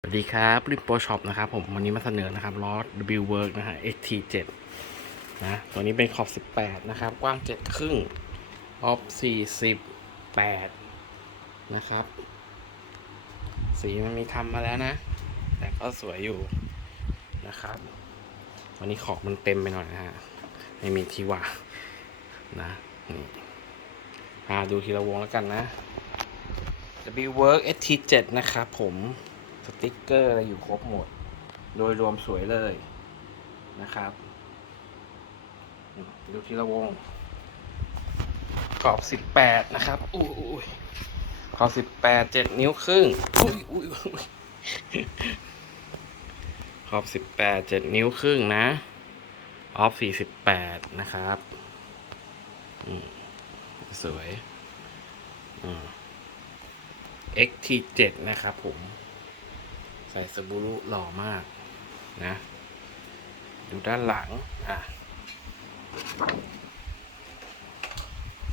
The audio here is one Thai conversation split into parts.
สวัสดีครับริปโปรช็อปนะครับผมวันนี้มาเสนอนะครับล้อ W Work นะฮะ XT7 นะตัวนี้เป็นขอบ 18 นะครับ กว้าง7ครึ่งออฟ48 นะครับ สีมันมีทำมาแล้วนะ แต่ก็สวยอยู่นะครับ วันนี้ขอบมันเต็มไปหน่อยนะฮะไม่มีที่ว่านะนี่อ่าดูทีละวงแล้วกันนะ W Work ST7 นะครับผม สติกเกอร์อะไรอยู่ครบหมด โดยรวมสวยเลยนะครับอืมดูทีละวง ขอบ18นะครับอุ้ยอุ้ยขอบ18 7นิ้วครึ่งอุ้ยอุ้ยอุ้ยขอบ18 7นิ้วครึ่งนะ ออฟ48นะครับอืมสวยอืม XT7 นะครับผมใส่สบูรุหล่อมากนะดูด้านหลังอะ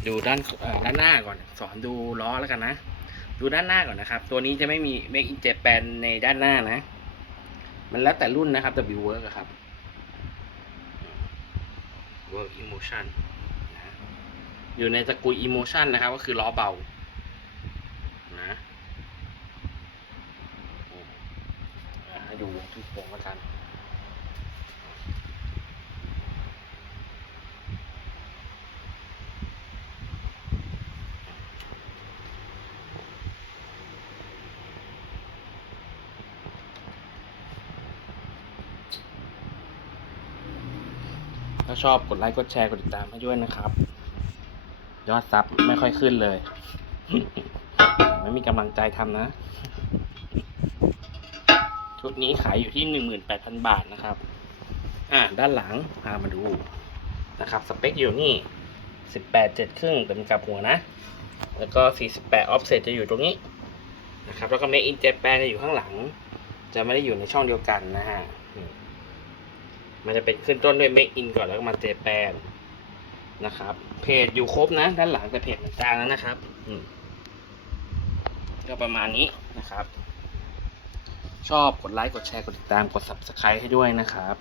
ดูด้านด้านหน้าก่อน สอนดูล้อแล้วกันนะ ดูด้านหน้าก่อนนะครับ ตัวนี้จะไม่มี Make in Japan ในด้านหน้านะ มันแล้วแต่รุ่นนะครับ W Work ครับ Work Emotion นะอยู่ในตระกูล Emotion นะครับ ก็คือล้อเบา นะ อะ ให้ดูทุกวงแล้วกันถ้าชอบกดไลค์กดแชร์กดติดตามให้ด้วยนะครับ ยอดซับไม่ค่อยขึ้นเลย ไม่มีกำลังใจทำนะ ชุดนี้ขายอยู่ที่หนึ่งหมื่นแปดพันบาทนะครับ อ่า ด้านหลังพามาดูนะครับ สเปคอยู่นี่สิบแปดเจ็ดครึ่งเป็นกับหัวนะ แล้วก็สี่สิบแปดออฟเซตจะอยู่ตรงนี้นะครับ แล้วก็เมคอินเจแปนจะอยู่ข้างหลัง จะไม่ได้อยู่ในช่องเดียวกันนะฮะ มันจะเป็นขึ้นต้นด้วยเมคอินก่อนแล้วก็มาเจแปนนะครับ เพจอยู่ครบนะ ด้านหลังแต่เพจมันจางแล้วนะครับ ก็ประมาณนี้นะครับ ชอบกดไลค์กดแชร์กดติดตามกด subscribe ให้ด้วยนะครับ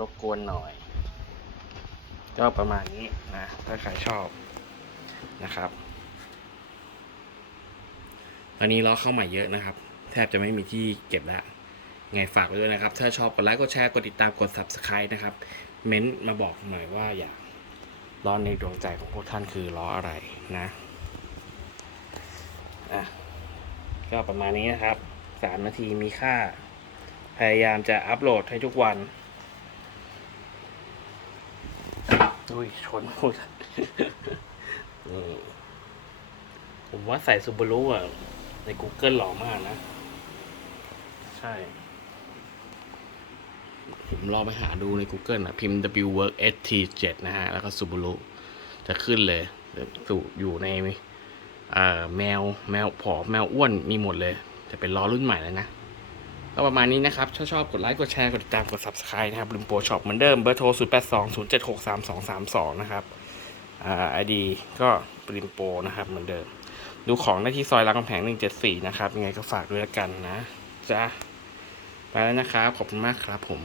รบกวนหน่อย ก็ประมาณนี้นะ ถ้าใครชอบนะครับตอนนี้ล้อเข้าใหม่เยอะนะครับ แทบจะไม่มีที่เก็บแล้วไงฝากไว้ด้วยนะครับ ถ้าชอบกดไลค์กดแชร์กดติดตามกด subscribe นะครับ เม้นต์มาบอกหน่อยว่าอยากล้อในดวงใจของพวกท่านคือล้ออะไรนะอะก็ประมาณนี้นะครับ สามนาทีมีค่า พยายามจะอัปโหลดให้ทุกวันอุ้ยชนพูดอืมผมว่าใส่ซูบารุอะ ใน Google หล่อมากนะ ใช่ ผมลองไปหาดูใน Google นะพิมพ์ W Work ST7 นะฮะ แล้วก็ซูบารุจะขึ้นเลยสู่อยู่ใน เอ่อ แมว แมวผอมแมวอ้วนมีหมดเลย จะเป็นล้อรุ่นใหม่แล้วนะ ก็ประมาณนี้นะครับ ถ้าชอบกดไลค์ กดแชร์ กดติดตาม กด subscribe นะครับลืมโปรช็อปเหมือนเดิม เบอร์โทร 0 8 2 0 7 6 3 2 3 2 นะครับอ่าไอดีก็ปริมโปรนะครับ เหมือนเดิม ดูของได้ที่ซอยรามคำแหง174 นะครับ ยังไงก็ฝากด้วยละกันนะจ้าไปแล้วนะครับ ขอบคุณมากครับผม